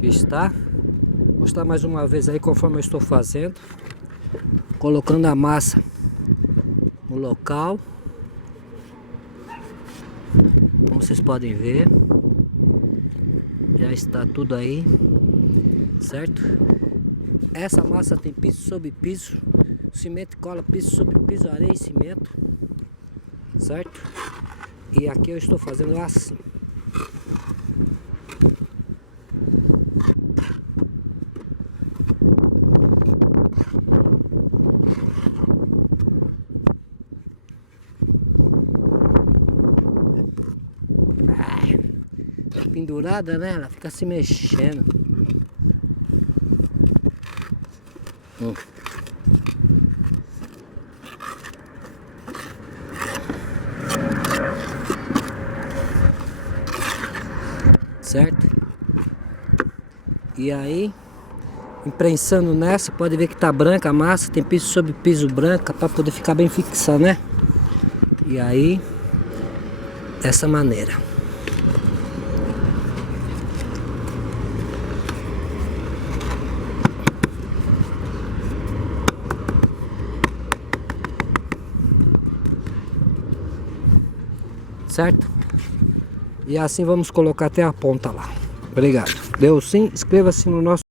Aqui está. Vou mostrar mais uma vez aí conforme eu estou fazendo. Colocando a massa no local. Como vocês podem ver, já está tudo aí, certo? Essa massa tem piso sobre piso, cimento e cola, piso sobre piso, areia e cimento, certo? E aqui eu estou fazendo assim. Pendurada, né? Ela fica se mexendo. Certo? E aí, imprensando nessa, pode ver que tá branca a massa, tem piso sobre piso branca para poder ficar bem fixa, né? E aí, dessa maneira. Certo? E assim vamos colocar até a ponta lá. Obrigado. Deu sim? Inscreva-se no nosso